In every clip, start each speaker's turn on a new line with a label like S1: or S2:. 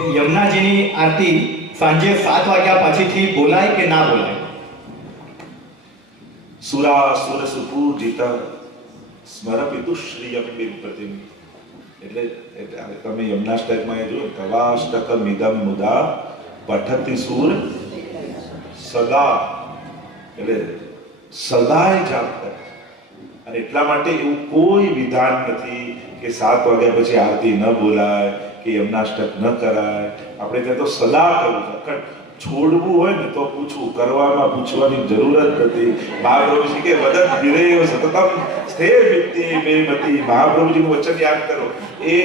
S1: યમુનાજીની આરતી સાંજે સાત વાગ્યા પછીથી બોલાય કે ના બોલાય
S2: સુરાસુર સુપૂજિત સ્મરપિતુ શ્રીયમ બિંપતિમ એટલે એટલે આ તમે યમનાષ્ટકમાં એ જો તવાષ્ટક મિદમ મુદા પઠતિ સુર સદા. એટલે સદાય જાપ કરે. અને એટલા માટે એવું કોઈ વિધાન નથી કે સાત વાગ્યા પછી આરતી ન બોલાય કે યમનાષ્ટક ન કરાય. આપણે ત્યાં તો સલાહ કરવું અખંડ છોડવું હોય ને તો પૂછવું. કરવામાં પૂછવાની જરૂર જ નથી. મહાપ્રભુજી કે વદન ધીરે સતતમ સ્થે વ્યક્તિ બેમતી મહાપ્રભુજીનું વચન યાદ કરો. એ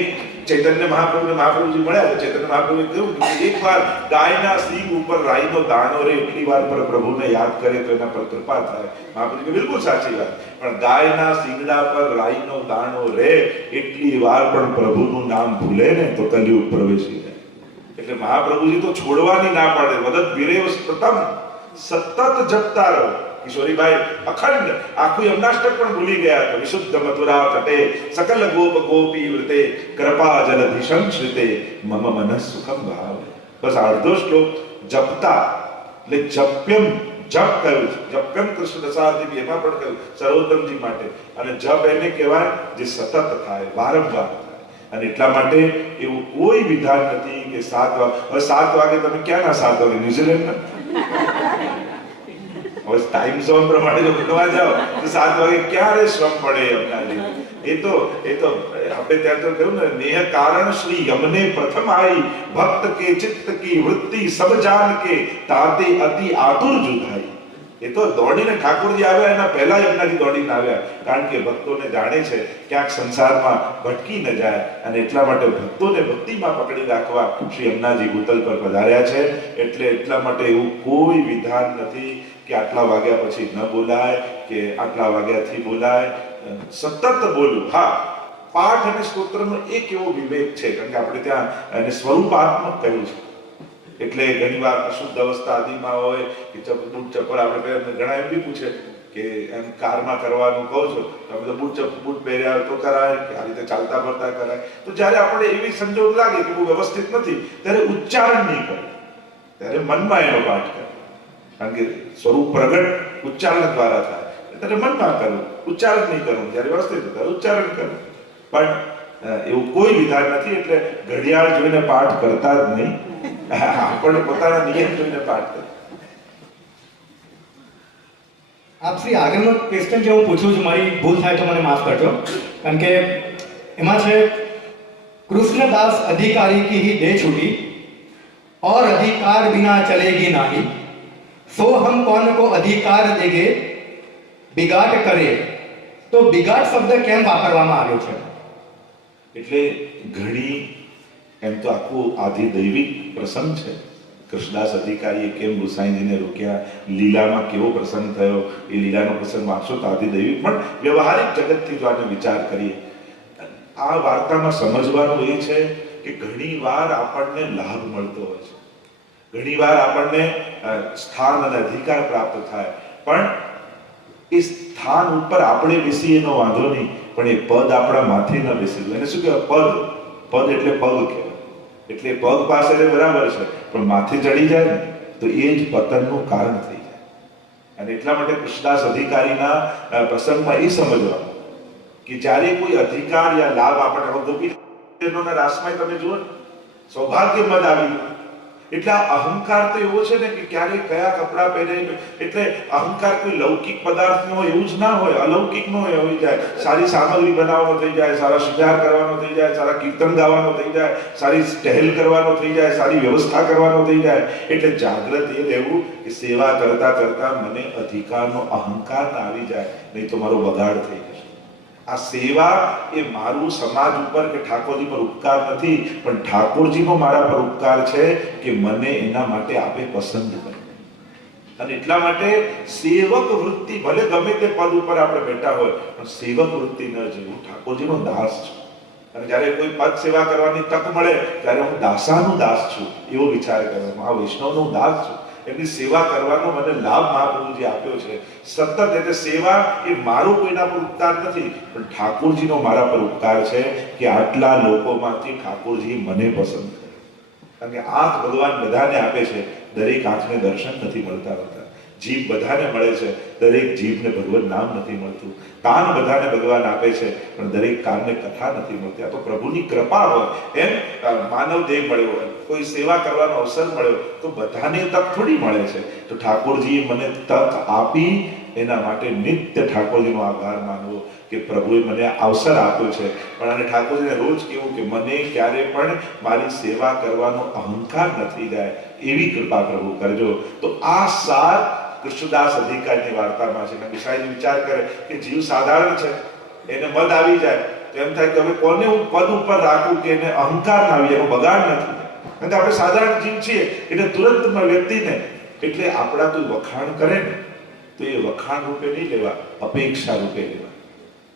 S2: ચૈતન્ય મહાપ્રભુને મહાપ્રભુજી મળ્યા ચૈતન્ય મહાપ્રભુએ કહ્યું કે એકવાર ગાયના સિંગ ઉપર રાઈનો દાણો રે, એટલી વાર પર પ્રભુને યાદ કરે તો એના પર કૃપા થાય. મહાપ્રભુજી કે બિલકુલ સાચી વાત. પણ ગાયના સિંગડા પર રાઈનો દાણો રે, એટલી વાર પણ પ્રભુનું નામ ભૂલે ને તો કલયુગ પ્રવેશી જાય. એટલે મહાપ્રભુજી તો છોડવાની ના પાડે. વદત વિરેવ પ્રથમ સતત જપતા રહો કિશોરીભાઈ અખંડ આખું યમનાષ્ટક પણ ભૂલી ગયા તો વિશુદ્ધ મથુરા તટે, સકલ ગોપ ગોપી વૃતે, કૃપા જલધિ સંશ્રિતે મમ મન સુખમ ભાવ. બસ અડધો શ્લોક. જપતા, એટલે જપ્યમ, જપ કર્યું છે. જપ્યમ કૃષ્ણ દશાધિ એમાં પણ કહ્યું, સર્વોત્તમજી માટે. અને જપ એને કહેવાય જે સતત થાય, વારંવાર થાય. અને એટલા માટે એવું કોઈ વિધાન નથી કે સાત વાગે સાત વાગે તમે ક્યાં ના સાત વાગે? ન્યુઝીલેન્ડના? હવે ટાઈમ ઝોન પ્રમાણે જો ઉઠવા જાઓ. તો સાત વાગે ક્યારે શ્રમ પડે અમને એ તો એ તો, આપણે ત્યાં તો કહ્યું ને, નેહ કારણ શ્રી યમને પ્રથમ આઈ ભક્ત કે ચિત્ત કી વૃત્તિ સબ જાન કે, તાતે અતિ આતુર જુદાઈ એ તો દોડીને ઠાકોરજી આવ્યા, એના પહેલા એમનાથી દોડીને આવ્યા. કારણ કે ભક્તોને જાણે છે ક્યાંક સંસારમાં ભટકી ન જાય અને એટલા માટે ભક્તોને ભક્તિમાં પકડી રાખવા શ્રી અમનાજી ભૂતલ પર પધાર્યા છે. એટલે એટલા માટે એવું કોઈ વિધાન નથી કે આટલા વાગ્યા પછી ન બોલાય, કે આટલા વાગ્યાથી બોલાય. સતત બોલવું હા, પાઠ અને સ્તોત્રનો એક એવો વિવેક છે. કારણ કે આપણે ત્યાં એને સ્વરૂપાત્મક કહ્યું છે. એટલે ઘણીવાર અશુદ્ધ અવસ્થા આદિમાં હોય કે બુટ ચપ્પલ આપણે ઘણા એમ બી પૂછે કે એમ કારમાં કરવાનું કહો છો, તમે તો બૂટ બૂટ પહેર્યા તો કરાય, કે આ રીતે ચાલતા ફરતા કરાય. તો જ્યારે આપણે એવી સંજોગ લાગે કે બહુ વ્યવસ્થિત નથી, ત્યારે ઉચ્ચારણ નહીં કરે. ત્યારે મનમાં એનો પાઠ કરે. કારણ કે સ્વરૂપ પ્રગટ ઉચ્ચારણ દ્વારા થાય. ત્યારે મનમાં કરવું ઉચ્ચારણ નહીં કરવું જ્યારે વ્યવસ્થિત ત્યારે ઉચ્ચારણ કરવું પણ એવું કોઈ વિધાન નથી, એટલે ઘડિયાળ જોઈને પાઠ કરતા જ નહીં. આપણે પોતાના નિયમ જોઈને પાઠ કરે
S1: આપ શ્રી આગળનો ક્વેશ્ચન જે હું પૂછું છું મારી ભૂલ થાય તો મને માફ કરજો કારણ કે એમાં છે કૃષ્ણદાસ અધિકારી કી ही दे छूटी और अधिकार बिना चलेगी नहीं सो हम कौन को अधिकार देंगे बिगाट करे તો બિગાટ શબ્દ કેમ વાપરવામાં આવ્યો છે
S2: એટલે ઘણી એમ તો આખું આધી દૈવિક પ્રસંગ છે. કૃષ્ણદાસ અધિકારીએ કેમ ગુસાઈજીને રોક્યા? લીલામાં કેવો પ્રસંગ થયો? એ લીલાનો પ્રસંગ વાંચશો તો આધી દૈવિક. પણ વ્યવહારિક જગતથી જો આને વિચાર કરીએ, આ વાર્તામાં સમજવાનું એ છે કે ઘણી વાર આપણને લાભ મળતો હોય છે. ઘણી વાર આપણને સ્થાન અને અધિકાર પ્રાપ્ત થાય. પણ એ સ્થાન ઉપર આપણે બેસીએ એનો વાંધો નહીં. પણ એ પદ આપણા માથે ન બેસી એને શું કહેવાય? પદ. પદ એટલે પગ કહેવાય. એટલે પગ પાસે બરાબર છે, પણ માથે ચડી જાય ને, તો એ જ પતનનું કારણ થઈ જાય અને એટલા માટે કૃષ્ણદાસ અધિકારીના પ્રસંગમાં એ સમજવા કે જ્યારે કોઈ અધિકાર યા લાભ આપણને ગોપીજનોના રાસમાં તમે જુઓ સૌભાગ્ય મદ આવી. એટલે અહંકાર તો એવો છે ને કે ક્યારે કયા કપડાં પહેરે એટલે અહંકાર કોઈ લૌકિક પદાર્થનો હોય એવું જ ના હોય, અલૌકિક નો હોય જાય. સારી સામગ્રી બનાવવાનો થઈ જાય, સારા સુધાર કરવાનો થઈ જાય, સારા કીર્તન ગાવાનો થઈ જાય, સારી ટહેલ કરવાનો થઈ જાય, સારી વ્યવસ્થા કરવાનો થઈ જાય. એટલે જાગ્રત એ રહેવું કે સેવા કરતા કરતા મને અધિકારનો અહંકાર ના આવી જાય, નહીં તો મારો બગાડ થઈ જશે આ સેવા એ મારું સમાજ ઉપર કે ઠાકોરજી પર ઉપકાર નથી, પણ ઠાકોરજીનો મારા પર ઉપકાર છે કે મને એના માટે આપે પસંદ કરે. અને એટલા માટે સેવક વૃત્તિ ભલે ગમે તે પદ ઉપર આપણે બેઠા હોય, પણ સેવક વૃત્તિ ન જીવું. ઠાકોરજીનો દાસ છું. અને જ્યારે કોઈ પદ સેવા કરવાની તક મળે, ત્યારે હું દાસાનું દાસ છું. એવો વિચાર કરવાનો આ વૈષ્ણવનો દાસ છું. એમની સેવા કરવાનો મને લાભ મહાપ્રભુજી આપ્યો છે. સતત એટલે સેવા એ મારો કોઈના પર ઉપકાર નથી, પણ ઠાકોરજીનો મારા પર ઉપકાર છે કે આટલા લોકોમાંથી ઠાકોરજી મને પસંદ કરે. કારણ કે આંખ ભગવાન બધાને આપે છે, દરેક આંખને દર્શન નથી મળતા હોતા. જીભ બધાને મળે છે. દરેક જીભને ભગવાન નામ નથી મળતું. કાન બધાને ભગવાન આપે છે, પણ દરેક કાનને કથા નથી મળતી. આ તો પ્રભુની કૃપા હોય. એમ માનવ દેહ મળ્યો હોય, કોઈ સેવા કરવાનો અવસર મળ્યો, તો બધાને તક થોડી મળે છે. તો ઠાકોરજીએ મને તક આપી, એના માટે નિત્ય ઠાકોરજીનો આભાર માનવો કે પ્રભુએ મને અવસર આપ્યો છે. પણ અને ઠાકોરજીને રોજ કેવું કે મને ક્યારે પણ મારી સેવા કરવાનો અહંકાર નથી જાય, એવી કૃપા પ્રભુ કરજો. તો આ સાર કૃષ્ણદાસ અધિકારીની વાર્તામાં છે. સાહેબ વિચાર કરે કે જીવ સાધારણ છે, એને મદ આવી જાય, તો એમ થાય કે હવે કોને હું પદ ઉપર રાખું કે એને અહંકાર ના આવી જાય બગાડ નથી કે આપણે સાધારણ જીવ છીએ, એટલે તુરંત વ્યક્તિને, એટલે આપણા કોઈ વખાણ કરે ને, તો એ વખાણ રૂપે નહીં લેવા, અપેક્ષા રૂપે લેવા.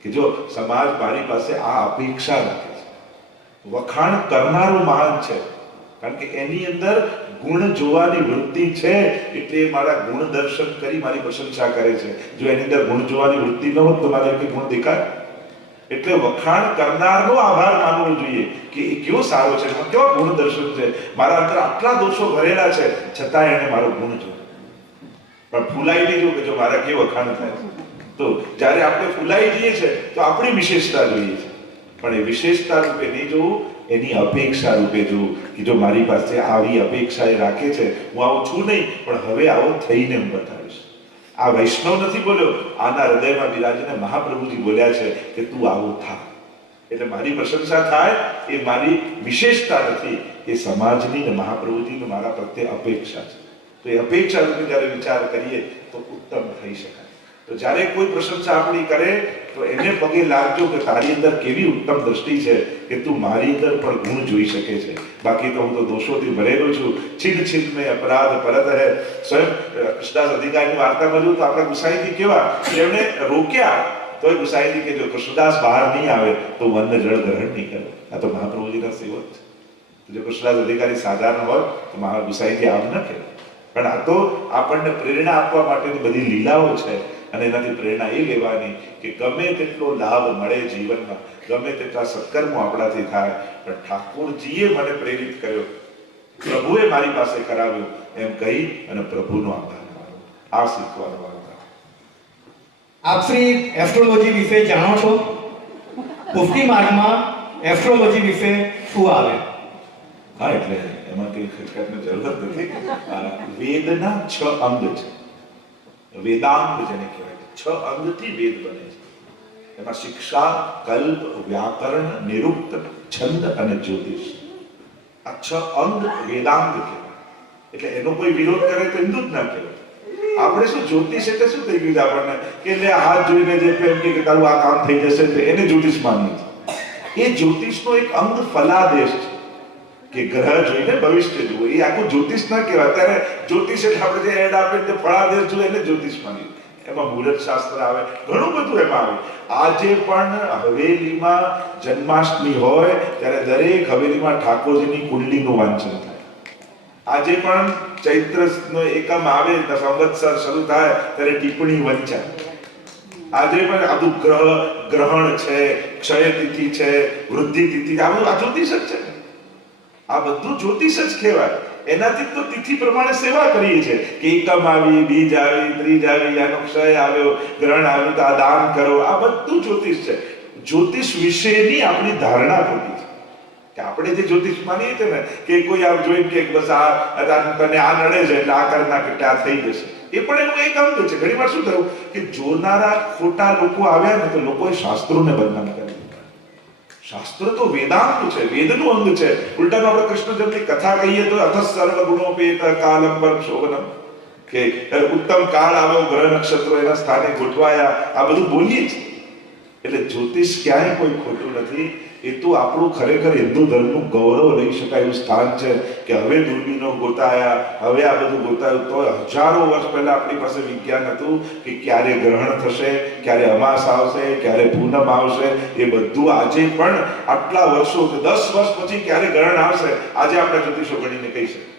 S2: કે જો સમાજ મારી પાસે આ અપેક્ષા રાખે છે. વખાણ કરનારું મહાન છે. કારણ કે એની અંદર ગુણ જોવાની વૃત્તિ છે એટલે મારા ગુણ દર્શન કરી મારી પ્રશંસા કરે છે. જો એની અંદર ગુણ જોવાની વૃત્તિ ન હોત તો મારે કે ગુણ દેખાય? એટલે વખાણ કરનારનો આભાર માનવો જોઈએ કે એ કેવો સારો છે કેવા ગુણ દર્શન છે. મારા અંદર આટલા દોષો ભરેલા છે છતાં એને મારો ગુણ જોયો. પણ ફૂલાઈ નહીં જો કે જો મારા કે વખાણ થાય. તો જ્યારે આપણે ફૂલાઈ જઈએ છે તો આપણી વિશેષતા જોઈએ છે. પણ એ વિશેષતા રૂપે નહીં જોવું એની અપેક્ષા રૂપે જોવું કે જો મારી પાસે આવી અપેક્ષા એ રાખે છે, હું આવું છું નહીં, પણ હવે આવો થઈને હું બતાવીશ. આ વૈષ્ણવ નથી બોલ્યો, આના હૃદયમાં બિરાજીને મહાપ્રભુજી બોલ્યા છે કે તું આવું થા. એટલે મારી પ્રશંસા થાય એ મારી વિશેષતા નથી, એ સમાજની ને મહાપ્રભુજીને મારા પ્રત્યે અપેક્ષા છે. તો એ અપેક્ષા રૂપે જ્યારે વિચાર કરીએ તો ઉત્તમ થઈ શકાય. તો જ્યારે કોઈ પ્રશંસા આપણી કરે, તો એને પગે લાગજો કે તારી અંદર કેવી ઉત્તમ દ્રષ્ટિ છે કે તું મારી અંદર પણ ગુણ જોઈ શકે છે. બાકી તો હું તો દોષોથી ભરેલો છું. છીન છીન મેં અપરાધ પરત હે. સ્વયં કૃષ્ણદાસ અધિકારીની વાર્તા જોયું તો આપણા ગુસાઈથી કેવા? એમણે રોક્યા. તો ગુસાઈજી કે જો કૃષ્ણદાસ બહાર નહીં આવે, તો વન જળ ગ્રહણ નહીં કરે. આ તો મહાપ્રભુજીના સેવક છે. જો કૃષ્ણદાસ અધિકારી સાધારણ હોય, તો મહા ગુસાઈજી આમ ન કહેવાય. પણ આ તો આપણને પ્રેરણા આપવા માટેની બધી લીલાઓ છે અને એનાથી પ્રેરણા એ લેવાની કે ગમે તેટલો લાભ મળે જીવનમાં ગમે તેટલા સત્કર્મો આપણાથી થાય પણ ઠાકોરજીએ મને પ્રેરિત કર્યો. પ્રભુએ મારી પાસે કરાવ્યું એમ કહી અને પ્રભુનો આભાર માનો. આ શીખવાનો
S1: આપ શ્રી એસ્ટ્રોલોજી વિશે જાણો છો? પુષ્ટિ માર્ગમાં એસ્ટ્રોલોજી વિશે શું આવે?
S2: હા એટલે એમાં કઈ ખટખટની જરૂરત નથી. વેદના છ અંગ છે. વેદાંગ જેને કહેવાય છે. અંગથી વેદ બને છે. એમાં શિક્ષા, કલ્પ, વ્યાકરણ, નિરુક્ત, છંદ અને જ્યોતિષ. આ છ અંગ વેદાંગ કહેવાય. એટલે એનો કોઈ વિરોધ કરે તો હિન્દુ જ ના કહેવાય. આપણે શું જ્યોતિષ એટલે શું થઈ ગયું આપણને? કે લે હાથ જોઈને જે પ્રેમ કે તારું આ કામ થઈ જશે એને જ્યોતિષ માનીએ છીએ. એ જ્યોતિષનો એક અંગ ફલાદેશ છે. કે ગ્રહ જોઈને ભવિષ્ય જુઓ. એ આખું જ્યોતિષ ના કહેવાય. અત્યારે જ્યોતિષ એટલે આપણે જે એડ આપે તે ફળાદેશ જોઈએ એને જ્યોતિષ માની એમાં મુહૂર્ત શાસ્ત્ર આવે. ઘણું બધું એમાં આવે. આજે પણ હવેલીમાં જન્માષ્ટમી હોય, ત્યારે દરેક હવેલીમાં ઠાકોરજીની કુંડલીનું વાંચન થાય. આજે પણ ચૈત્રનો એકમ આવે ને સંવત્સર શરૂ થાય, ત્યારે ટિપ્પણી વંચાય. આજે પણ આદુ ગ્રહ ગ્રહણ છે ક્ષય તિથિ છે વૃદ્ધિ તિથિ આ બધું આ જ્યોતિષ જ છે. આ બધું જ્યોતિષ જ કહેવાય. એનાથી તો તિથિ પ્રમાણે સેવા કરીએ છીએ. કે એકમ આવી, બીજ આવી, ત્રીજ આવી, આનો ક્ષય આવ્યો, ગ્રહણ આવ્યું, તો આ દાન કરો. આ બધું જ્યોતિષ છે. જ્યોતિષ વિશેની આપણી ધારણા ખોટી છે. કે આપણે જે જ્યોતિષ માનીએ છીએ ને, કે કોઈ આમ જોઈને કે બસ આ તને આ નડે છે એટલે આ કરી નાખે થઈ જશે. એ પણ એનું એક અંગ છે. ઘણી વાર શું થયું? કે જોનારા ખોટા લોકો આવ્યા ને તો લોકોએ શાસ્ત્રોને બદનામ કરી દીધા શાસ્ત્ર તો વેદાંત છે, વેદનું અંગ છે. ઉલટાનું આપણે કૃષ્ણ જન્મની કથા કહીએ તો અથ સર્વ ગુણોપેત કાલંબર શોભનમ. કે ઉત્તમ કાળ આવ્યો ગ્રહ નક્ષત્રો એના સ્થાને ગોઠવાયા. આ બધું બોલીએ છીએ. એટલે જ્યોતિષ ક્યાંય કોઈ ખોટું નથી. એ તો આપણું ખરેખર હિન્દુ ધર્મનું ગૌરવ લઈ શકાય એવું સ્થાન છે કે હવે દૂરબીનો ગોતાયા હવે આ બધું ગોતાયું તો હજારો વર્ષ પહેલા આપણી પાસે વિજ્ઞાન હતું કે ક્યારે ગ્રહણ થશે, ક્યારે અમાસ આવશે, ક્યારે પૂનમ આવશે, એ બધું આજે પણ આટલા વર્ષો દસ વર્ષ પછી ક્યારે ગ્રહણ આવશે, આજે આપણે જ્યોતિષો ગણીને કહી શકીએ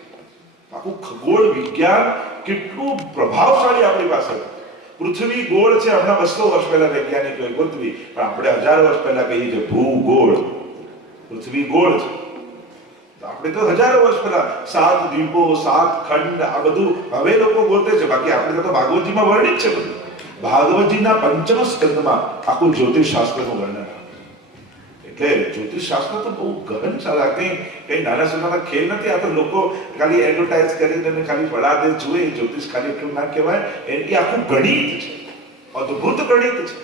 S2: આખું ખગોળ વિજ્ઞાન કેટલું પ્રભાવશાળી આપણી પાસે હતું. પૃથ્વી ગોળ છે. હમણાં બસો વર્ષ પહેલા વૈજ્ઞાનિકોએ ગોતવી. પણ આપણે હજાર વર્ષ પહેલા કહીએ છીએ ભૂગોળ. પૃથ્વી ગોળ છે. આપણે તો હજારો વર્ષ પહેલા સાત દીપો સાત ખંડ, આ બધું હવે લોકો ગોતે છે. બાકી આપણે તો ભાગવતજીમાં વર્ણિત છે બધું. ભાગવતજીના પંચમ સ્કંદમાં આખું જ્યોતિષ શાસ્ત્રનું વર્ણન. એટલે જ્યોતિષ શાસ્ત્ર તો બહુ ગહન શાળા કઈ, કંઈ નાના સુનાના ખેલ નથી. આ તો લોકો ખાલી એડવર્ટાઇઝ કરીને ખાલી વડાદે જુએ. જ્યોતિષ ખાલી એટલું ના કહેવાય. એ આખું ગણિત છે. અદ્ભુત ગણિત છે.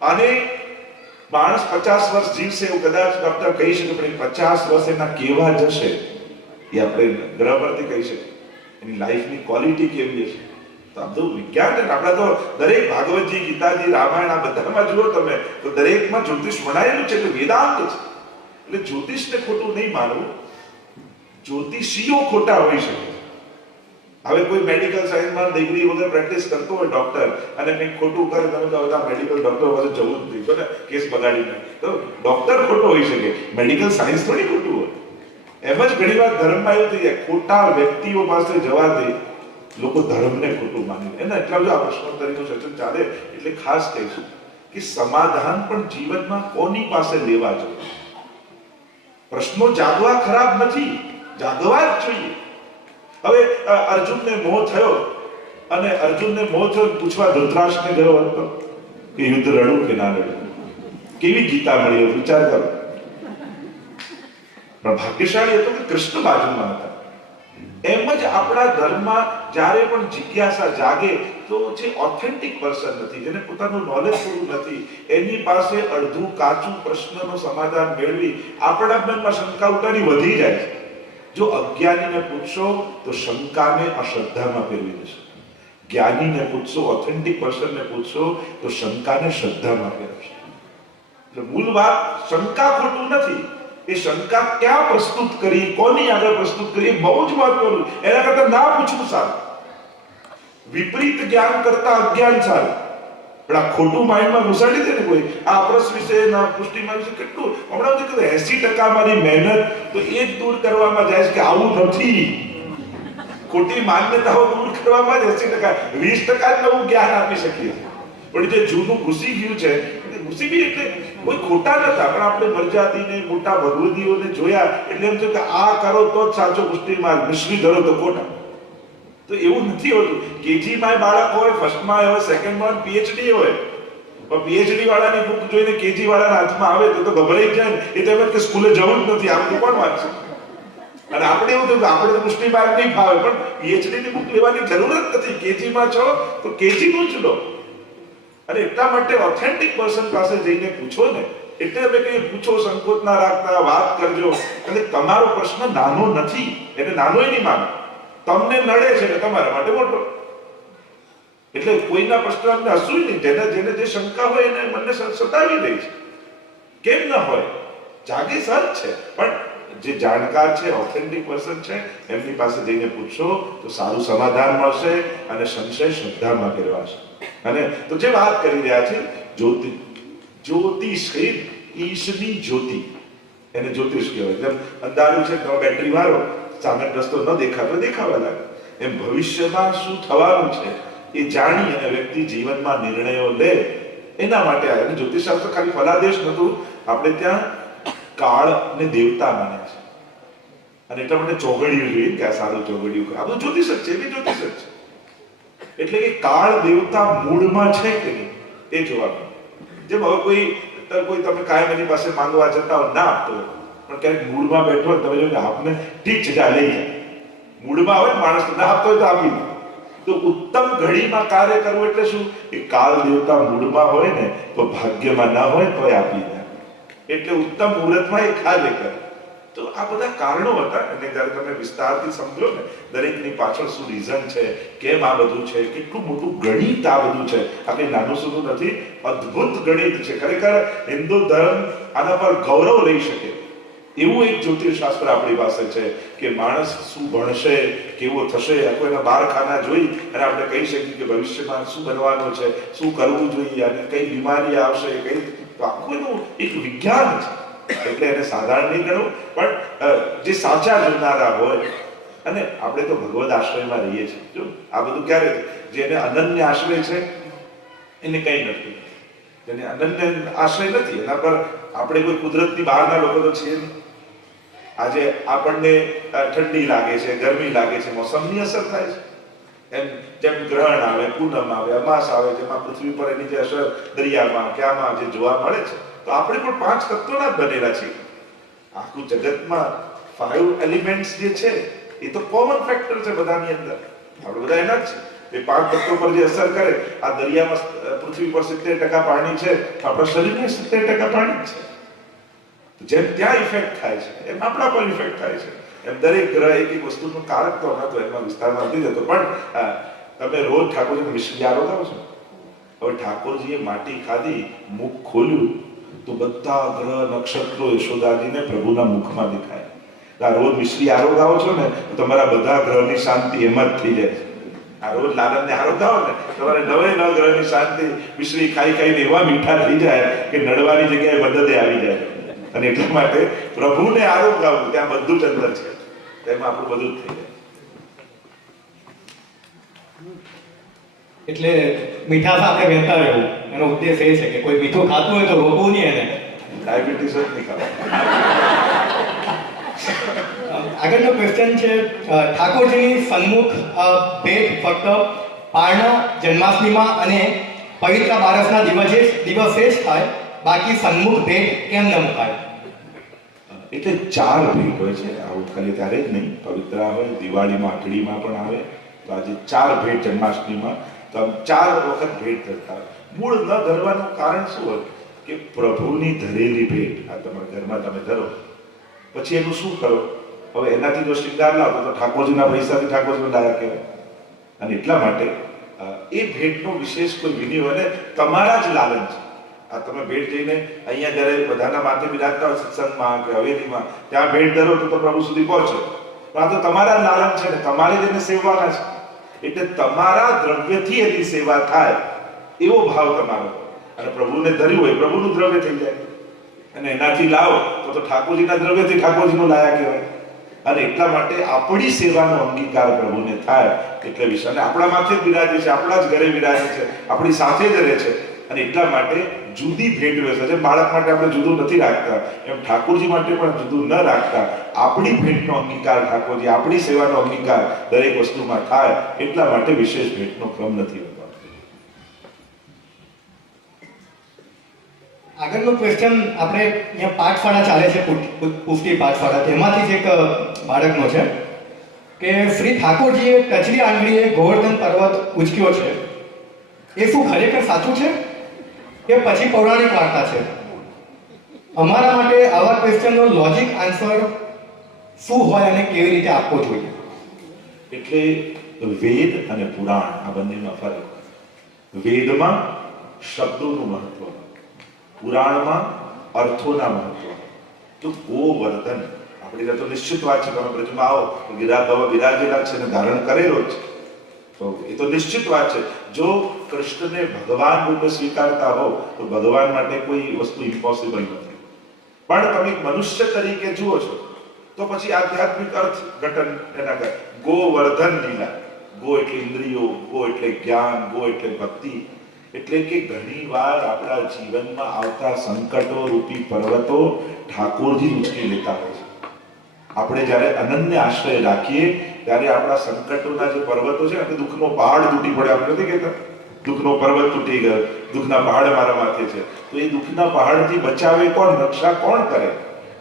S2: અને માણસ પચાસ વર્ષ જીવશે એવું કદાચ ડોક્ટર કહી શકે, પણ પચાસ વર્ષ એના કેવા જશે એ આપણે ગ્રહ પરથી કહી શકીએ. એની લાઈફની ક્વોલિટી કેવી હશે? તો આ બધું વિજ્ઞાન છે આપણે તો દરેક ભાગવતજી, ગીતાજી, રામાયણ, આ બધામાં જુઓ તમે, તો દરેકમાં જ્યોતિષ ભણાયેલું છે, એટલે વેદાંત છે. એટલે જ્યોતિષને ખોટું નહીં માનવું. જ્યોતિષીઓ ખોટા હોઈ શકે હવે કોઈ મેડિકલ સાયન્સમાં ડિગ્રી વગર પ્રેક્ટિસ કરતો હોય ડોક્ટર અને કંઈક ખોટું કરે, તમે તો બધા મેડિકલ ડોક્ટર પાસે જવું જ નહીં ને કેસ બગાડીને તો ડોક્ટર ખોટો હોઈ શકે. મેડિકલ સાયન્સ થોડી ખોટું હોય. એમ જ ઘણી વાર ધર્મમાં એવું થઈ જાય, ખોટા વ્યક્તિઓ પાસે જવાથી લોકો ધર્મને ખોટું માની. લે. એટલા બધા પ્રશ્નોત્તરીનું સેશન ચાલે. એટલે ખાસ કહીશું કે સમાધાન પણ જીવનમાં કોની પાસે લેવા જોઈએ? પ્રશ્નો જાગવા ખરાબ નથી, જાગવા જ જોઈએ. હવે અર્જુનને મોહ થયો અને અર્જુનને મોહ થયો પૂછવા ધૃતરાષ્ટ્રને ગયો હતો કે યુદ્ધ રડવું કે ના લડું? કેવી ગીતા મળી? વિચાર કરો. પણ ભાગ્યશાળી હતો કે કૃષ્ણ બાજુમાં હતા. એમ જ આપણા ધર્મમાં જ્યારે પણ જિજ્ઞાસા જાગે તો જે ઓથેન્ટિક પર્સન નથી, જેને પોતાનું નોલેજ પૂરું નથી, એની પાસે અડધું કાચું પ્રશ્નનો સમાધાન મેળવી આપણા મનમાં શંકા ઉતારી વધી જાય છે. જો અજ્ઞાનીને પૂછશો, તો શંકાને અશ્રદ્ધામાં ફેરવી દેશે. જ્ઞાનીને પૂછશો ઓથેન્ટિક પર્સનને પૂછશો, તો શંકાને શ્રદ્ધામાં ફેરવશે. એટલે મૂળ વાત, શંકા ખોટું નથી. એ શંકા ક્યાં પ્રસ્તુત કરી? કોની આગળ પ્રસ્તુત કરી? બહુ જ મહત્વનું. એના કરતા ના પૂછવું સારું. વિપરીત જ્ઞાન કરતા અજ્ઞાન સારું. પણ આ ખોટું માઇન્ડમાં ઘુસાડી દે ને કોઈ, આ અપરસ વિશે ના પુષ્ટિમાં વિશે કેટલું? હમણાં સુધી કીધું એસી ટકા મારી મહેનત તો એ જ દૂર કરવામાં જાય છે કે આવું નથી. ખોટી માન્યતાઓ દૂર કરવામાં જ એસી ટકા, વીસ ટકા જ નવું જ્ઞાન આપી શકીએ પણ જે જૂનું ઘૂસી ગયું છે એ ઘૂસી બી એટલે કોઈ ખોટા નતા પણ આપણે મરજાદીને મોટા ભગવદીઓને જોયા એટલે એમ થયું કે આ કરો તો જ સાચો પુષ્ટિ માર્ગ. મિશ્રી ધરો તો ખોટા. તો એવું નથી હોતું. કેજી માં બાળક હોય, ફર્સ્ટમાં હોય, સેકન્ડમાં પીએચડી હોય. પણ પીએચડી વાળાની બુક જોઈને કેજી વાળાના હાથમાં આવે તો તો ગભરાઈ જાય એ તો એમ કે સ્કૂલે જવું જ નથી. આ બધું કોણ વાંચશે અને આપણે એવું થયું આપણે તો પુષ્ટિ માર્ગ નહીં ફાવે. પણ પીએચડી ની બુક લેવાની જરૂર જ નથી. કેજી માં છો તો કેજી નું જ લો. અને એટલા માટે ઓથેન્ટિક પર્સન પાસે જઈને પૂછો ને, એટલે અમે કહીએ પૂછો, સંકોચ ના રાખતા, વાત કરજો. એટલે તમારો પ્રશ્ન નાનો નથી એને નાનો નહીં માનો. તમને નડે છે એટલે તમારા માટે મોટો. એટલે કોઈના પ્રશ્ન અમને હસવું નહીં, જેને જેને જે શંકા હોય એને મને સતાવી દે છે. કેમ ન હોય? જાગે સર છે. પણ જે જાણકાર છે ઓથેન્ટિક પર્સન છે, એમની પાસે જઈને પૂછશો તો સારું સમાધાન મળશે અને સંશય શ્રદ્ધામાં ફેરવાશે. અને તો જે વાત કરી રહ્યા છે, જ્યોતિ, જ્યોતિષ એ ઈશની જ્યોતિ, એને જ્યોતિષ કહેવાય. જેમ અંધારું છે તો બેટરી મારો, સામે રસ્તો ન દેખાતો દેખાવા લાગે. એમ ભવિષ્યમાં શું થવાનું છે, એ જાણી અને વ્યક્તિ જીવનમાં નિર્ણયો લે, એના માટે આવે જ્યોતિષશાસ્ત્ર ખાલી ફલાદેશ નતું આપણે ત્યાં કાળ ને દેવતા માને છે. અને એટલા માટે ચોગડિયું જોઈએ ત્યાં સારું ચોગડિયું આ બધું જ્યોતિષ જ છે, એ જ્યોતિષ જ છે. એટલે કે કાળ દેવતા મૂળમાં છે કે નહીં? એ જોવાનું. જેમ હવે કોઈ કોઈ તમે કાયમ એની પાસે માંગવા જતા ના આપતો પણ ક્યારેક મૂળમાં બેઠો તમે જો આપને ઠીક છે, જા, લઈ જાય મૂળમાં ને માણસ ના આપતો હોય તો આપી દે. તો ઉત્તમ ઘડીમાં કાર્ય કરવું એટલે શું? એ કાળ દેવતા મૂળમાં હોય ને, તો ભાગ્યમાં ના હોય તો આપી દે. એટલે ઉત્તમ મુહૂર્તમાં એ કાર્ય કરે. તો આ બધા કારણો હતા અને જ્યારે તમે વિસ્તારથી સમજો ને, દરેકની પાછળ શું રીઝન છે, કેમ આ બધું છે, કેટલું મોટું ગણિત આ બધું છે, આ કંઈ નાનું સૂનું નથી, અદ્ભુત ગણિત છે. ખરેખર હિન્દુ ધર્મ આના પર ગૌરવ લઈ શકે. એવું એક જ્યોતિષશાસ્ત્ર આપણી પાસે છે કે માણસ શું ભણશે, કેવો થશે, આ એના બાર ખાના જોઈ અને આપણે કહી શકીએ કે ભવિષ્યમાં શું બનવાનું છે, શું કરવું જોઈએ અને કઈ બીમારી આવશે, કઈ આખું એનું એક વિજ્ઞાન છે. એટલે એને સાધારણ નહીં ગણવું પણ જે સાચા જોનારા હોય, અને આપણે તો ભગવદ આશ્રયમાં રહીએ છીએ, જો, આ બધું ક્યારે જેને અનન્ય આશ્રય છે, એને કંઈ નથી. જેને અનન્ય આશ્રય નથી, એના પર આપણે કોઈ કુદરતની બહારના લોકો તો છીએ નહીં. આજે આપણને ઠંડી લાગે છે, ગરમી લાગે છે, મોસમની અસર થાય છે. એમ જેમ ગ્રહણ આવે, પૂનમ આવે, અમાસ આવે, જેમાં પૃથ્વી પર એની જે અસર દરિયામાં કે આમાં જે જોવા મળે છે તો આપણે પણ પાંચ તત્વોના બનેલા છીએ. આખું જગતમાં ફાઈવ એલિમેન્ટ્સ જે છે, એ તો કોમન ફેક્ટર છે બધાની અંદર. આપણે બધા એના જ છે એ પાંચ તત્વો પર જે અસર કરે, આ દરિયામાં પૃથ્વી પર સિત્તેર ટકા પાણી છે આપણા શરીરને સિત્તેર ટકા પાણી છે. જેમ ત્યાં ઇફેક્ટ થાય છે, એમ આપણા પર ઇફેક્ટ થાય છે. એમ દરેક ગ્રહ એક એક વસ્તુનું કારક તો હતો એમાં વિસ્તારમાં નથી જતો. પણ તમે રોજ ઠાકોરજી મિશ્રી આરોગાવો છો? હવે ઠાકોરજીએ માટી ખાધી, મુખ ખોલ્યું તો બધા ગ્રહ, નક્ષત્રો યશોદાજીને પ્રભુના મુખમાં દેખાય. આ રોજ મિશ્રી આરોગાવો છો ને, તો તમારા બધા ગ્રહની શાંતિ એમાં જ થઈ જાય આ રોજ લાલનને આરોગાવો ને, તમારે નવે નવ ગ્રહની શાંતિ મિશ્રી ખાઈ ખાઈને એવા મીઠા થઈ જાય કે નડવાની જગ્યાએ મદદે આવી જાય. અને એટલા માટે પ્રભુને આરોગાવવું ત્યાં બધું જ અંદર છે. તેમાં આપણું બધું જ થઈ જાય.
S1: એટલે મીઠાશ આપણે વહેતા રહેવું. એનો ઉદ્દેશ એ છે કે કોઈ મીઠું ખાતું હોય તો રોકવું નહીં એને.
S2: ડાયાબિટીસ જ નહીં ખાવા.
S1: આગળનો ક્વેશ્ચન છે ઠાકોરજીની સન્મુખ ભેટ ફક્ત પારણા જન્માષ્ટમીમાં અને પવિત્ર બારસના દિવસે દિવસે જ થાય. બાકી સન્મુખ ભેટ કેમ ન મુકાય?
S2: એટલે ચાર ભેટ હોય છે આવું ખાલી ત્યારે જ નહીં. પવિત્ર આવે દિવાળીમાં આઠડીમાં પણ આવે. તો આજે ચાર ભેટ જન્માષ્ટમીમાં તો આમ ચાર વખત ભેટ ધરતા. મૂળ ન ધરવાનું કારણ શું હોય? કે પ્રભુની ધરેલી ભેટ. આ તમારા ઘરમાં તમે ધરો. પછી એનું શું કરો? હવે એનાથી જો શૃંગાર લાવો તો ઠાકોરજીના પૈસાથી ઠાકોરજીનો ડાયર કહેવાય. અને એટલા માટે એ ભેટનો વિશેષ કોઈ વિનિયોગ અને તમારા જ લાલન છે. આ તમે ભેટ જઈને અહીંયા જ્યારે બધાના માથે બિરાજતા હોય, સત્સંગમાં કે હવેલીમાં, ત્યાં ભેટ ધરો તો પ્રભુ સુધી પહોંચે. આ તો તમારા લાલન છે ને, તમારે જ એને સેવવાના છે. એટલે તમારા દ્રવ્યથી એની સેવા થાય, એવો ભાવ તમારો. અને પ્રભુને ધર્યું હોય, પ્રભુનું દ્રવ્ય થઈ જાય. અને એનાથી લાવો, તો તો ઠાકોરજીના દ્રવ્યથી ઠાકોરજીનો લાયા કહેવાય. અને એટલા માટે આપણી સેવાનો અંગીકાર પ્રભુને થાય, એટલે વિશે આપણા માથે જ બિરાજે છે, આપણા જ ઘરે બિરાજે છે, આપણી સાથે જ રહે છે. અને એટલા માટે જુદી ભેટ વ્યવસ્થા છે બાળક માટે આપણે જુદું નથી રાખતા, એમ ઠાકોરજી માટે પણ જુદું ન રાખતા. આપણી ભેટનો અંગીકાર ઠાકોરજી, આપણી સેવાનો અંગીકાર દરેક વસ્તુમાં થાય, એટલા માટે વિશેષ ભેટનો ક્રમ નથી હોતો.
S1: આગળનો ક્વેશ્ચન આપણે અહીંયા પાઠશાળા ચાલે છે પુષ્ટિ- પાઠશાળા, તેમાંથી જ એક બાળકનો છે કે શ્રી ઠાકોરજીએ કચરી આંગળીએ ગોવર્ધન પર્વત ઉચક્યો છે. એ શું ખરેખર સાચું છે? કે પછી પૌરાણિક વાર્તા છે. અમારા માટે આવા ક્વેશ્ચનનો લોજિક આન્સર શું હોય અને કેવી રીતે આપવો જોઈએ?
S2: એટલે વેદ અને પુરાણ આ બંનેમાં ફરક વેદમાં શબ્દોનું મહત્વ, પુરાણમાં અર્થોના મહત્વ. તો ગોવર્ધન, આપણે તો નિશ્ચિત વાત છે, તમે બ્રજમાં આવો ગિરા ગવા બિરાજેલા છે ને ધારણ કરેલો છે. તો એ તો નિશ્ચિત વાત છે. જો કૃષ્ણને ભગવાન રૂપે સ્વીકારતા હો, તો ભગવાન માટે કોઈ વસ્તુ ઇમ્પોસિબલ નથી. પણ તમે મનુષ્ય તરીકે જુઓ છો, તો પછી આધ્યાત્મિક અર્થ ઘટન એના ગોવર્ધન લીલા. ગો એટલે ઇન્દ્રિયો, ગો એટલે જ્ઞાન, ગો એટલે ભક્તિ. એટલે કે ઘણી વાર આપણા જીવનમાં આવતા સંકટો રૂપી પર્વતો ઠાકોરજી ઉચકી લેતા હોય છે. આપણે જ્યારે અનન્ય આશ્રય રાખીએ, ત્યારે આપણા સંકટોના જે પર્વતો છે આપણે દુઃખનો પહાડ તૂટી પડે, આપણે નથી કહેતા? દુઃખનો પર્વત તૂટી ગયો. દુઃખના પહાડ મારા માથે છે. તો એ દુઃખના પહાડથી બચાવે કોણ? રક્ષા કોણ કરે?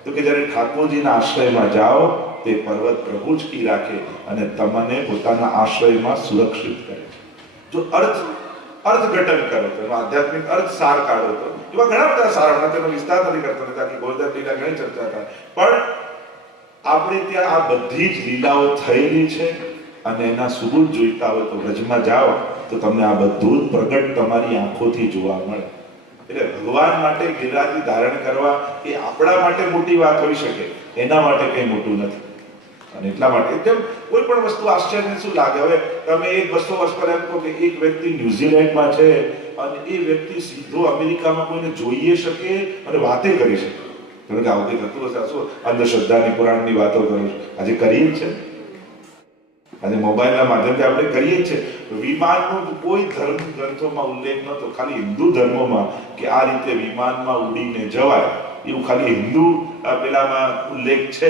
S2: તો કે જ્યારે ઠાકોરજીના આશ્રયમાં જાઓ, તે પર્વત પ્રભુ જ કી રાખે અને તમને પોતાના આશ્રયમાં સુરક્ષિત કરે જો અર્થ, અર્થઘટન કરો તો એનો આધ્યાત્મિક અર્થ સાર કાઢો તો, એવા ઘણા બધા સાર, હમણાં તેનો વિસ્તાર નથી કરતો આખી ગોરધન લીલા ઘણી ચર્ચા થાય. પણ આપણે ત્યાં આ બધી જ લીલાઓ થયેલી છે અને એના સુબુત જોઈતા હોય તો વ્રજમાં જાઓ તો તમને આ બધું જ પ્રગટ તમારી આંખોથી જોવા મળે. એટલે ભગવાન માટે ગિરરાજી ધારણ કરવા એ આપણા માટે મોટી વાત હોઈ શકે, એના માટે કંઈ મોટું નથી. અને એટલા માટે જેમ કોઈ પણ વસ્તુ આશ્ચર્ય શું લાગે? હવે તમે એક બસો વર્ષ પર એમ કે એક વ્યક્તિ ન્યુઝીલેન્ડમાં છે અને એ વ્યક્તિ સીધો અમેરિકામાં કોઈને જોઈએ શકે અને વાતે કરી શકે. તમે કે આવું થતું હશે શું અંધશ્રદ્ધાની પુરાણની વાતો કરું છું? આજે કરીએ છે. આજે મોબાઈલના માધ્યમથી આપણે કરીએ જ છે. વિમાનનો કોઈ ધર્મ ગ્રંથોમાં ઉલ્લેખ નતો ખાલી હિન્દુ ધર્મોમાં કે આ રીતે વિમાનમાં ઉડીને જવાય, એવું ખાલી હિન્દુ પેલામાં ઉલ્લેખ છે.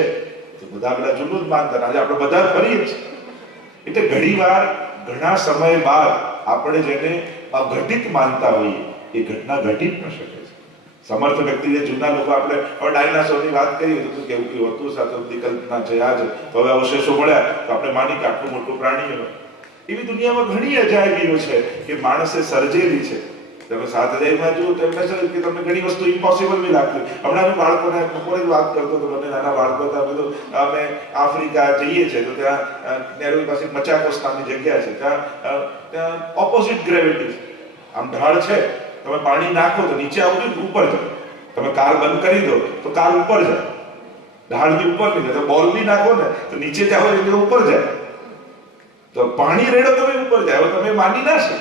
S2: તો બધા પેલા જૂનું જ માનતા. આજે આપણે બધા કરીએ જ એટલે ઘણીવાર, ઘણા સમય બાદ આપણે જેને અઘટિત માનતા હોઈએ, એ ઘટના ઘટી જ ન શકે. સમર્થ વ્યક્તિ જે જૂના લોકો આપણે હવે ડાયનાસોરની વાત કરીએ તો કેવું કેવું હતું સાથે કલ્પના છે આ છે તો હવે અવશેષો મળ્યા તો આપણે માની કે આટલું મોટું પ્રાણી એવી દુનિયામાં ઘણી અજાયબીઓ છે કે માણસે સર્જેલી છે. તમે સાત હજારમાં જુઓ તો એમને છે કે તમને ઘણી વસ્તુ ઇમ્પોસિબલ બી લાગતી. હમણાં હું બાળકોને બપોરે વાત કરતો હતો, મને નાના બાળકો હતા, અમે તો અમે આફ્રિકા જઈએ છીએ તો ત્યાં નેહરુ પાસે મચાકોસ નામની જગ્યા છે. ત્યાં ત્યાં ઓપોઝિટ ગ્રેવિટી આમ ઢાળ છે. તમે પાણી નાખો તો નીચે આવું જોઈએ ઉપર જાય. તમે કાર બંધ કરી દો તો કાર ઉપર જાય. ઢાળની ઉપર નહીં તો બોલ બી નાખો ને તો નીચે જાઓ એટલે ઉપર જાય. તો પાણી રેડો તમે ઉપર જાય. તમે માની ના શકો.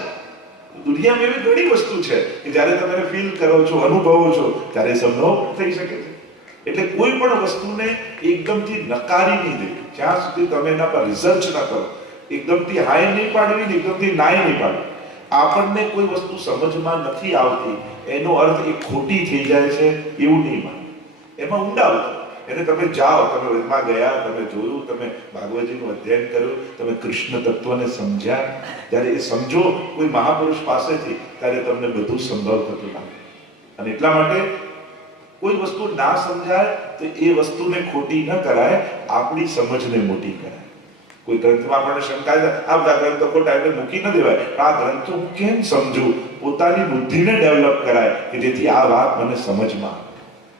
S2: દુનિયામાં એવી ઘણી વસ્તુ છે કે જ્યારે તમે ફીલ કરો છો, અનુભવો છો, ત્યારે સંભવ થઈ શકે છે. એટલે કોઈ પણ વસ્તુને એકદમથી નકારી નહીં દેવી જ્યાં સુધી તમે એના પર રિસર્ચ ન કરો, એકદમથી હાય નહીં પાડવી એકદમથી નાય નહીં પાડવી. આપણને કોઈ વસ્તુ સમજમાં નથી આવતી. એનો અર્થ એ ખોટી થઈ જાય છે એવું નહીં માન. એમાં ઊંડા એટલે તમે જાઓ, તમે એમાં ગયા, તમે જોયું, તમે ભાગવતજીનું અધ્યયન કર્યું, તમે કૃષ્ણ તત્વને સમજ્યા. જ્યારે એ સમજો કોઈ મહાપુરુષ પાસેથી, ત્યારે તમને બધું સંભવ થતું લાગે. અને એટલા માટે કોઈ વસ્તુ ના સમજાય, તો એ વસ્તુને ખોટી ન કરાય, આપણી સમજને મોટી કરાય. કોઈ ગ્રંથમાં આપણને શંકા આ બધા ગ્રંથો ખોટા એટલે મૂકી ન દેવાય. આ ગ્રંથો કેમ સમજું? પોતાની બુદ્ધિને ડેવલપ કરાય કે જેથી આ વાત મને સમજમાં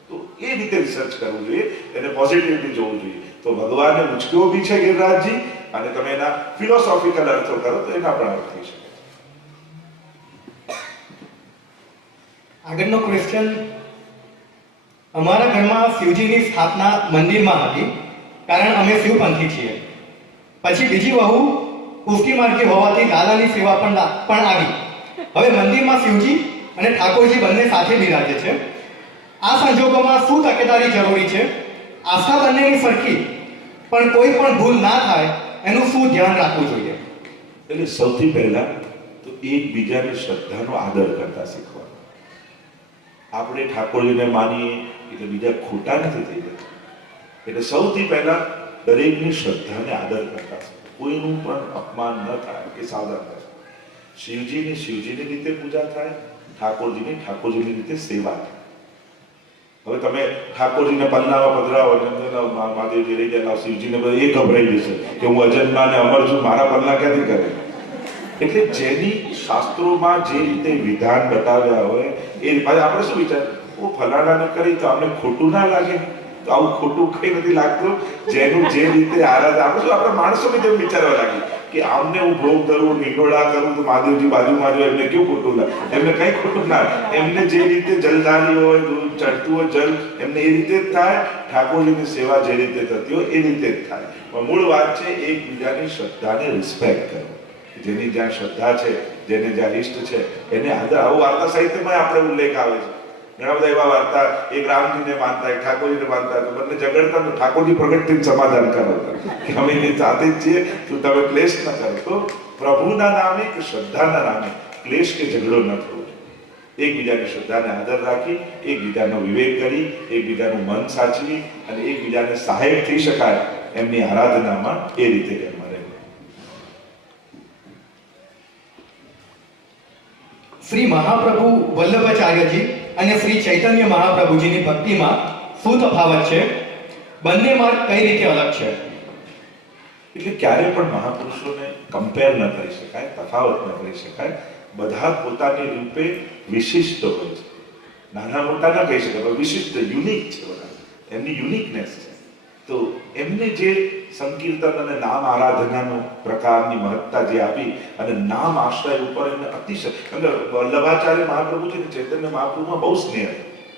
S2: તો એ રીતે રિસર્ચ કરવું જોઈએ, એને પોઝિટિવિટી જોવું જોઈએ. તો ભગવાનને ઉચક્યો બી છે ગિરિરાજજી, અને તમે એના ફિલોસોફિકલ અર્થો કરો તો એના પણ અર્થ થઈ શકે.
S1: આગળનો ક્વેશ્ચન અમારા ઘરમાં શિવજીની સ્થાપના મંદિરમાં હતી, કારણ અમે શિવપંથી છીએ. પછી બીજી વહુ ઉફકી માર્ગી હોવાથી દાદાની સેવા પણ પણ આવી. હવે મંદિરમાં શિવજી અને ઠાકોરજી બંને સાથે બિરાજે છે. આ સંજોગોમાં શું તકેદારી જરૂરી છે? આસ્થા બંનેની સરખી, પણ કોઈ પણ ભૂલ ના થાય, એનું શું ધ્યાન રાખવું જોઈએ?
S2: એટલે સૌથી પહેલા તો એકબીજાની શ્રદ્ધાનો આદર કરતા શીખવાનું. આપણે ઠાકોરજીને માનીએ એટલે બીજા ખોટા નથી થઈ જતા. એટલે સૌથી પહેલા દરેકની શ્રદ્ધાને આદર કરતા. કોઈનું પણ અપમાન ન થાય એ સાવધાન થાય શિવજીની શિવજીની રીતે પૂજા થાય, ઠાકોરજીની ઠાકોરજીની રીતે સેવા થાય. હવે તમે ઠાકોરજીને પલ્લામાં પધરાવો મહાદેવજી રહી ગયા શિવજીને બધા એ ગભરાઈ જશે કે હું અજન્મા ને અમર છું, મારા પલ્લા ક્યાંથી કરે? એટલે જેની શાસ્ત્રોમાં જે રીતે વિધાન બતાવ્યા હોય, એ પાછા આપણે શું વિચાર ઓ ફલાણાને કરી તો આપણે ખોટું ના લાગે. તો આવું ખોટું કઈ નથી લાગતું. જેનું જે રીતે આરાધ આપે શું આપણે માણસો જેમ વિચારવા લાગી કે આમને હું ભોગ ધરું નિંદોડા કરું તો મહાદેવજી બાજુમાં જો એમને કેવું ખોટું લાગે? એમને કઈ ખોટું ના એમને જે રીતે જલધારી હોય ચડતું હોય, જલ, એમને એ રીતે જ થાય. ઠાકોરજીની સેવા જે રીતે થતી હોય, એ રીતે જ થાય. પણ મૂળ વાત છે, એકબીજાની શ્રદ્ધાને રિસ્પેક્ટ કરો જેની જ્યાં શ્રદ્ધા છે, જેને જ્યાં ઇષ્ટ છે, એને આદર, આવું વાર્તા સાહિત્યમાં આપણે ઉલ્લેખ આવે છે. ઘણા બધા એવા વાર્તા એક રામજીને માનતા, એક ઠાકોરજીને માનતા તો બંને ઝઘડતા તો ઠાકોરજી પ્રગટ થઈને સમાધાન કરાવતા કે અમે એની સાથે જ છીએ તો તમે ક્લેશ ન કરશો પ્રભુના નામે કે શ્રદ્ધાના નામે ક્લેશ કે ઝઘડો ન થવો એકબીજાની શ્રદ્ધાને આદર રાખી, એકબીજાનો વિવેક કરી, એકબીજાનું મન સાચવી અને એકબીજાને સહાયક થઈ શકાય એમની આરાધનામાં એ રીતે રહેવું.
S1: શ્રી મહાપ્રભુ વલ્લભાચાર્યજી અને શ્રી ચૈતન્ય મહાપ્રભુજીની ભક્તિમાં શું તફાવત છે? બંને માર્ગ કઈ રીતે અલગ છે?
S2: એટલે ક્યારે પણ મહાપુરુષોને કમ્પેર ન કરી શકાય, તફાવત ન કરી શકાય. બધા પોતાની રૂપે વિશિષ્ટ હોય છે. નાના મોટા ના કહી શકાય, પણ વિશિષ્ટ યુનિક છે બધા. એમની યુનિકનેસ છે. તો એમને જે સંકીર્તન અને નામ આરાધનાનો પ્રકારની મહત્તા જે આપી અને નામ આશ્રય ઉપર એમને અતિશય એટલે વલ્લભાચાર્ય મહાપ્રભુ છે ને ચૈતન્ય મહાપ્રભુમાં બહુ સ્નેહ.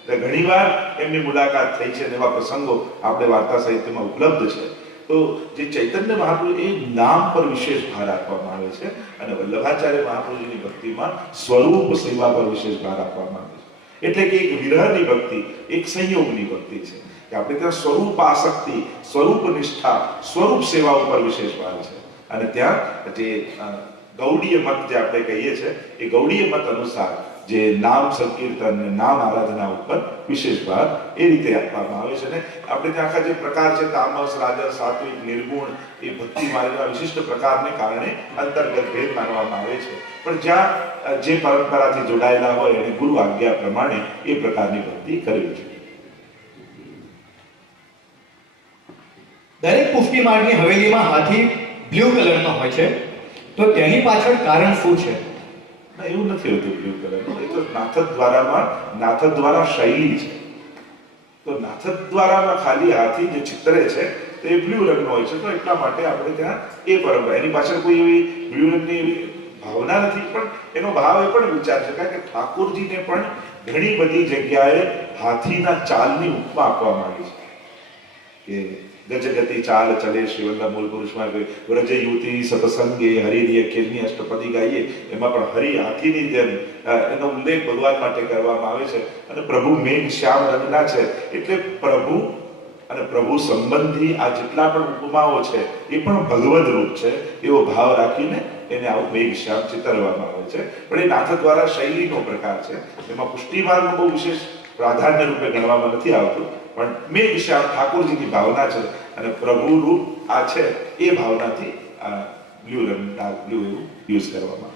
S2: એટલે ઘણીવાર એમની મુલાકાત થઈ છે અને એવા પ્રસંગો આપણે વાર્તા સાહિત્યમાં ઉપલબ્ધ છે તો જે ચૈતન્ય મહાપ્રભુ એ નામ પર વિશેષ ભાર આપવામાં આવે છે અને વલ્લભાચાર્ય મહાપ્રભુજીની ભક્તિમાં સ્વરૂપ સેવા પર વિશેષ ભાર આપવામાં આવે છે એટલે કે એક વિરહની ભક્તિ, એક સંયોગની ભક્તિ છે. કે આપણે ત્યાં સ્વરૂપ આસક્તિ, સ્વરૂપ નિષ્ઠા, સ્વરૂપ સેવા ઉપર વિશેષ ભાર છે. અને ત્યાં જે ગૌડીય મત જે આપણે કહીએ છીએ, એ ગૌડીય મત અનુસાર જે નામ સંકીર્તન નામ આરાધના ઉપર વિશેષ ભાર એ રીતે આપવામાં આવે છે અને આપણે ત્યાં આખા જે પ્રકાર છે તામસ, રાજસ, સાત્વિક, નિર્ગુણ એ ભક્તિ માર્ગના વિશિષ્ટ પ્રકારને કારણે અંતર્ગત ભેદ માનવામાં આવે છે. પણ જ્યાં જે પરંપરાથી જોડાયેલા હોય એને ગુરુ આજ્ઞા પ્રમાણે એ પ્રકારની ભક્તિ કરવી છે.
S1: દરેક પુષ્ટિ માર્ગની હવેલીમાં હાથી બ્લુ કલરનો હોય છે. તો તેની પાછળ કારણ શું છે?
S2: એવું નથી હોતું બ્લુ કલરનું તો નાથક દ્વારામાં નાથક દ્વારા શૈલી છે. તો નાથક દ્વારામાં ખાલી હાથી જે ચિત્રે છે એ બ્લુ રંગનો હોય છે. તો એટલા માટે આપણે ત્યાં એ પરંપરા. એની પાછળ કોઈ એવી બ્લુ રંગની એવી ભાવના નથી, પણ એનો ભાવ એ પણ વિચાર છે. કે ઠાકોરજીને પણ ઘણી બધી જગ્યાએ હાથીના ચાલની ઉપમા આપવામાં આવી છે. કે ગજગતિ ચાલ ચલે શ્રીવલ્લભ મૂળ પુરુષમાં વ્રજ યુતિ સતસંગે હરિની અખિલની અષ્ટપદી ગાઈએ એમાં પણ હરિ હાથીની જેમ એનો ઉલ્લેખ ભગવાન માટે કરવામાં આવે છે. અને પ્રભુ મેઘ, શ્યામ, રંગના છે. એટલે પ્રભુ અને પ્રભુ સંબંધી આ જેટલા પણ ઉપમાઓ છે, એ પણ ભગવદ રૂપ છે. એવો ભાવ રાખીને એને આવું મેઘ, શ્યામ ચિતરવામાં આવે છે. પણ એ નાથ દ્વારા શૈલીનો પ્રકાર છે. એમાં પુષ્ટિમાર્ગનું બહુ વિશેષ પ્રાધાન્ય રૂપે ગણવામાં નથી આવતું. પણ મેઘ શ્યામ ઠાકોરજીની ભાવના છે અને પ્રભુ રૂપ આ છે એ ભાવનાથી આ બ્લુ રંગ ડાર્ક બ્લુ યુઝ કરવામાં.